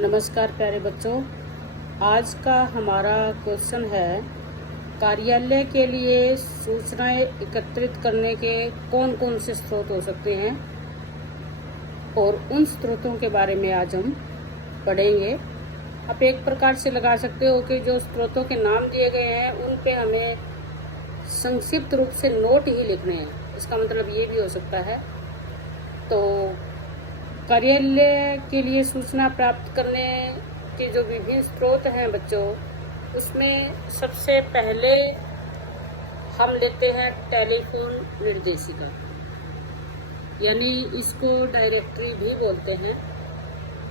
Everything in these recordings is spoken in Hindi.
नमस्कार प्यारे बच्चों, आज का हमारा क्वेश्चन है कार्यालय के लिए सूचनाएं एकत्रित करने के कौन कौन से स्रोत हो सकते हैं और उन स्रोतों के बारे में आज हम पढ़ेंगे। आप एक प्रकार से लगा सकते हो कि जो स्रोतों के नाम दिए गए हैं उन पे हमें संक्षिप्त रूप से नोट ही लिखने हैं, इसका मतलब ये भी हो सकता है। तो कार्यालय के लिए सूचना प्राप्त करने के जो विभिन्न स्रोत हैं बच्चों, उसमें सबसे पहले हम लेते हैं टेलीफोन निर्देशिका, यानी इसको डायरेक्टरी भी बोलते हैं।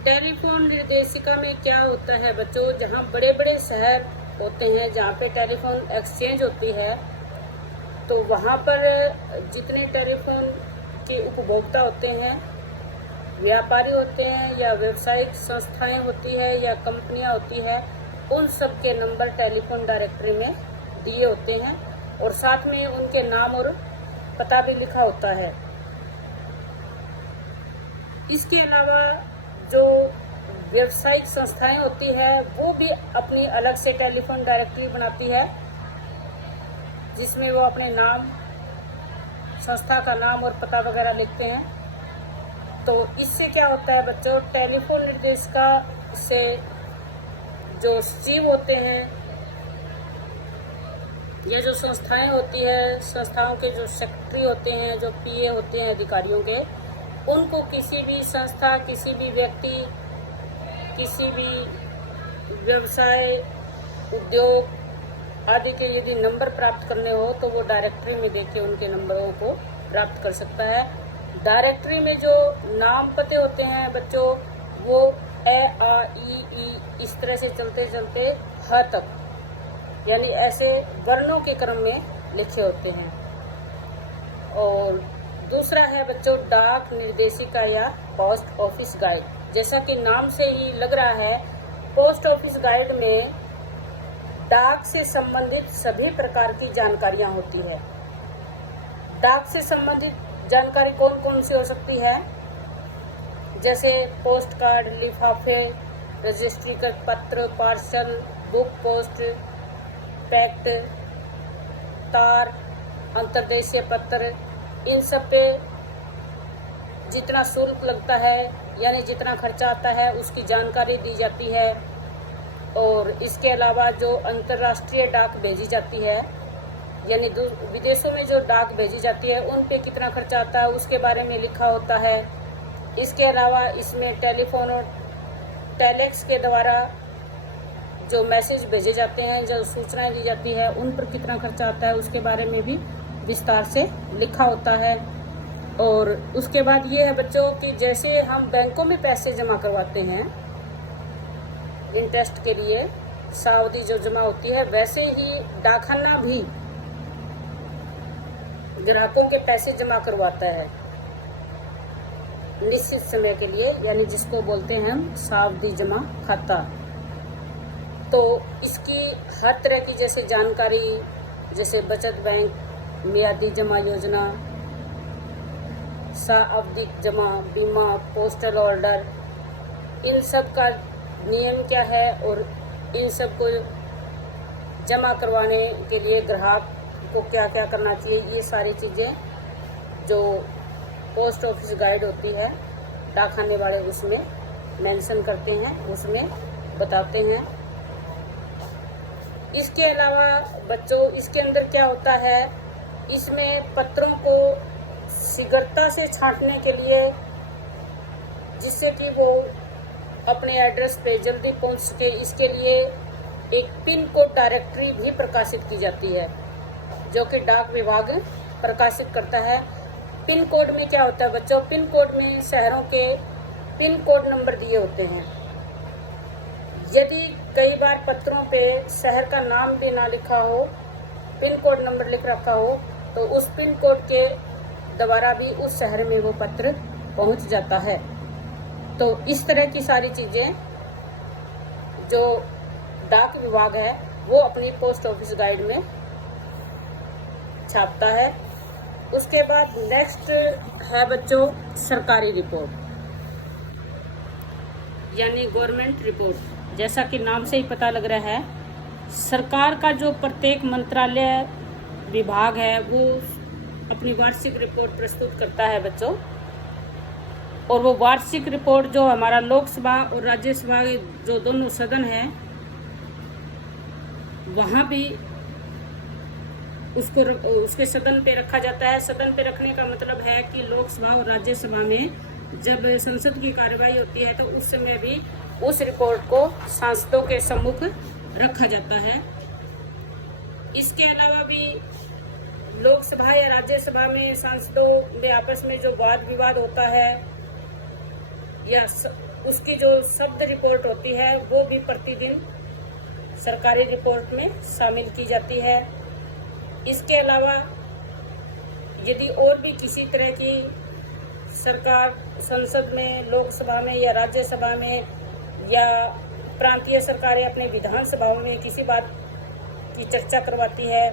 टेलीफोन निर्देशिका में क्या होता है बच्चों, जहाँ बड़े बड़े शहर होते हैं जहाँ पे टेलीफोन एक्सचेंज होती है, तो वहाँ पर जितने टेलीफोन के उपभोक्ता होते हैं, व्यापारी होते हैं या व्यावसायिक संस्थाएं होती है या कंपनियां होती है, उन सब के नंबर टेलीफोन डायरेक्टरी में दिए होते हैं और साथ में उनके नाम और पता भी लिखा होता है। इसके अलावा जो व्यावसायिक संस्थाएं होती है वो भी अपनी अलग से टेलीफोन डायरेक्टरी बनाती है, जिसमें वो अपने नाम, संस्था का नाम और पता वगैरह लिखते हैं। तो इससे क्या होता है बच्चों, टेलीफोन निर्देशिका से जो सचिव होते हैं या जो संस्थाएं होती है, संस्थाओं के जो सेक्रेटरी होते हैं, जो पीए होते हैं अधिकारियों के, उनको किसी भी संस्था, किसी भी व्यक्ति, किसी भी व्यवसाय, उद्योग आदि के यदि नंबर प्राप्त करने हो तो वो डायरेक्टरी में देके उनके नंबरों को प्राप्त कर सकता है। डायरेक्टरी में जो नाम पते होते हैं बच्चों, वो ए आ ई इस तरह से चलते चलते ह तक, यानी ऐसे वर्णों के क्रम में लिखे होते हैं। और दूसरा है बच्चों डाक निर्देशिका या पोस्ट ऑफिस गाइड। जैसा कि नाम से ही लग रहा है, पोस्ट ऑफिस गाइड में डाक से संबंधित सभी प्रकार की जानकारियां होती है। डाक से संबंधित जानकारी कौन कौन सी हो सकती है, जैसे पोस्ट कार्ड, लिफाफे, रजिस्ट्रीकृत पत्र, पार्सल, बुक पोस्ट, पैक्ट, तार, अंतर्देशीय पत्र, इन सब पे जितना शुल्क लगता है यानी जितना खर्चा आता है उसकी जानकारी दी जाती है। और इसके अलावा जो अंतर्राष्ट्रीय डाक भेजी जाती है, यानी विदेशों में जो डाक भेजी जाती है उन पे कितना खर्चा आता है उसके बारे में लिखा होता है। इसके अलावा इसमें टेलीफोन और टेलेक्स के द्वारा जो मैसेज भेजे जाते हैं, जो सूचनाएं दी जाती है, उन पर कितना खर्चा आता है उसके बारे में भी विस्तार से लिखा होता है। और उसके बाद ये है बच्चों कि जैसे हम बैंकों में पैसे जमा करवाते हैं इंटरेस्ट के लिए, सावधि जो जमा होती है, वैसे ही डाकखाना भी ग्राहकों के पैसे जमा करवाता है निश्चित समय के लिए, यानी जिसको बोलते हैं हम सावधि जमा खाता। तो इसकी हर तरह की जैसे जानकारी, जैसे बचत बैंक, मियादी जमा योजना, सावधि जमा, बीमा, पोस्टल ऑर्डर, इन सब का नियम क्या है और इन सब को जमा करवाने के लिए ग्राहक को क्या क्या करना चाहिए, ये सारी चीज़ें जो पोस्ट ऑफिस गाइड होती है डाकखाने वाले उसमें मेंशन करते हैं, उसमें बताते हैं। इसके अलावा बच्चों इसके अंदर क्या होता है, इसमें पत्रों को शीघ्रता से छांटने के लिए, जिससे कि वो अपने एड्रेस पे जल्दी पहुंच सके, इसके लिए एक पिन कोड डायरेक्टरी भी प्रकाशित की जाती है जो कि डाक विभाग प्रकाशित करता है। पिन कोड में क्या होता है बच्चों, पिन कोड में शहरों के पिन कोड नंबर दिए होते हैं। यदि कई बार पत्रों पे शहर का नाम भी ना लिखा हो, पिन कोड नंबर लिख रखा हो, तो उस पिन कोड के द्वारा भी उस शहर में वो पत्र पहुंच जाता है। तो इस तरह की सारी चीज़ें जो डाक विभाग है वो अपनी पोस्ट ऑफिस गाइड में छापता है। उसके बाद नेक्स्ट है बच्चों सरकारी रिपोर्ट। यानी गवर्नमेंट रिपोर्ट। जैसा कि नाम से ही पता लग रहा है, सरकार का जो प्रत्येक मंत्रालय विभाग है वो अपनी वार्षिक रिपोर्ट प्रस्तुत करता है बच्चों। और वो वार्षिक रिपोर्ट जो हमारा लोकसभा और राज्यसभा जो दोनों सदन है वहाँ भी उसके सदन पे रखा जाता है। सदन पे रखने का मतलब है कि लोकसभा और राज्यसभा में जब संसद की कार्यवाही होती है तो उस समय भी उस रिपोर्ट को सांसदों के सम्मुख रखा जाता है। इसके अलावा भी लोकसभा या राज्यसभा में सांसदों में आपस में जो वाद विवाद होता है या उसकी जो शब्द रिपोर्ट होती है वो भी प्रतिदिन सरकारी रिपोर्ट में शामिल की जाती है। इसके अलावा यदि और भी किसी तरह की सरकार संसद में, लोकसभा में या राज्यसभा में या प्रांतीय सरकारें अपने विधानसभाओं में किसी बात की चर्चा करवाती है,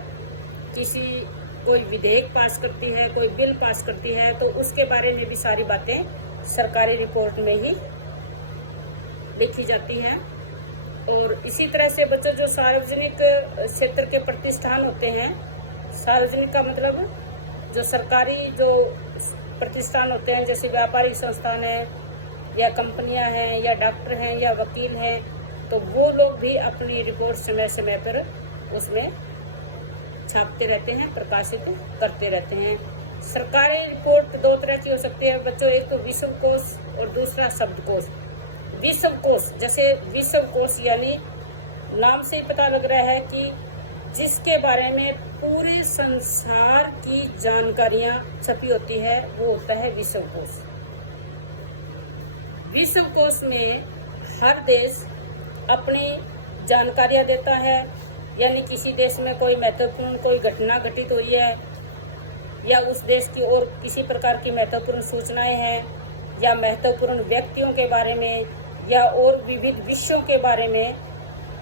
कोई विधेयक पास करती है, कोई बिल पास करती है, तो उसके बारे में भी सारी बातें सरकारी रिपोर्ट में ही लिखी जाती हैं। और इसी तरह से बच्चों जो सार्वजनिक क्षेत्र के प्रतिष्ठान होते हैं, सार्वजनिक का मतलब जो सरकारी जो प्रतिष्ठान होते हैं, जैसे व्यापारिक संस्थान है या कंपनियां हैं या डॉक्टर हैं या वकील हैं, तो वो लोग भी अपनी रिपोर्ट समय समय पर उसमें छापते रहते हैं, प्रकाशित करते रहते हैं। सरकारी रिपोर्ट दो तरह की हो सकती है बच्चों, एक तो विश्वकोश और दूसरा शब्दकोश। विश्वकोश, जैसे विश्वकोश यानी नाम से ही पता लग रहा है कि जिसके बारे में पूरे संसार की जानकारियां छपी होती है वो होता है विश्वकोश। विश्वकोश में हर देश अपनी जानकारियां देता है, यानी किसी देश में कोई महत्वपूर्ण कोई घटना घटित हुई है या उस देश की और किसी प्रकार की महत्वपूर्ण सूचनाएं हैं या महत्वपूर्ण व्यक्तियों के बारे में या और विविध विषयों के बारे में,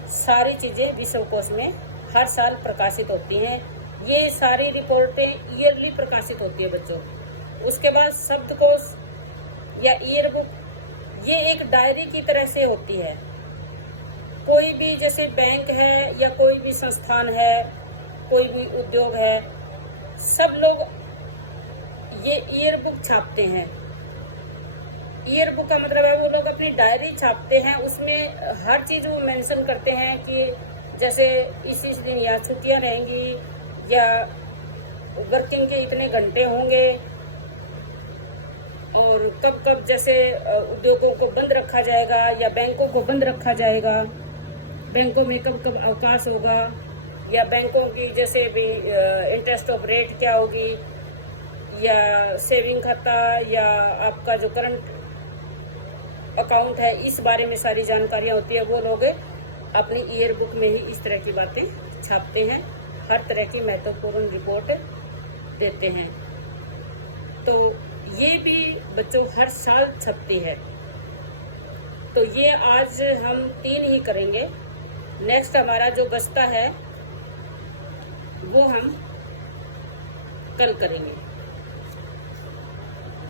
सारी चीजें विश्वकोश में हर साल प्रकाशित होती हैं। ये सारी रिपोर्टें ईयरली प्रकाशित होती है बच्चों। उसके बाद शब्दकोश या ईयर बुक, ये एक डायरी की तरह से होती है। कोई भी जैसे बैंक है या कोई भी संस्थान है, कोई भी उद्योग है, सब लोग ये ईयर बुक छापते हैं। ईयर बुक का मतलब है वो लोग अपनी डायरी छापते हैं, उसमें हर चीज वो मेंशन करते हैं कि जैसे इस दिन या छुट्टियां रहेंगी या वर्किंग के इतने घंटे होंगे और कब कब जैसे उद्योगों को बंद रखा जाएगा या बैंकों को बंद रखा जाएगा, बैंकों में कब कब अवकाश होगा या बैंकों की जैसे भी इंटरेस्ट ऑफ रेट क्या होगी या सेविंग खाता या आपका जो करंट अकाउंट है, इस बारे में सारी जानकारियां होती है। वो लोग अपनी ईयर बुक में ही इस तरह की बातें छापते हैं, हर तरह की महत्वपूर्ण रिपोर्ट देते हैं। तो ये भी बच्चों हर साल छपती है। तो ये आज हम 3 ही करेंगे। नेक्स्ट हमारा जो बचता है वो हम कल करेंगे।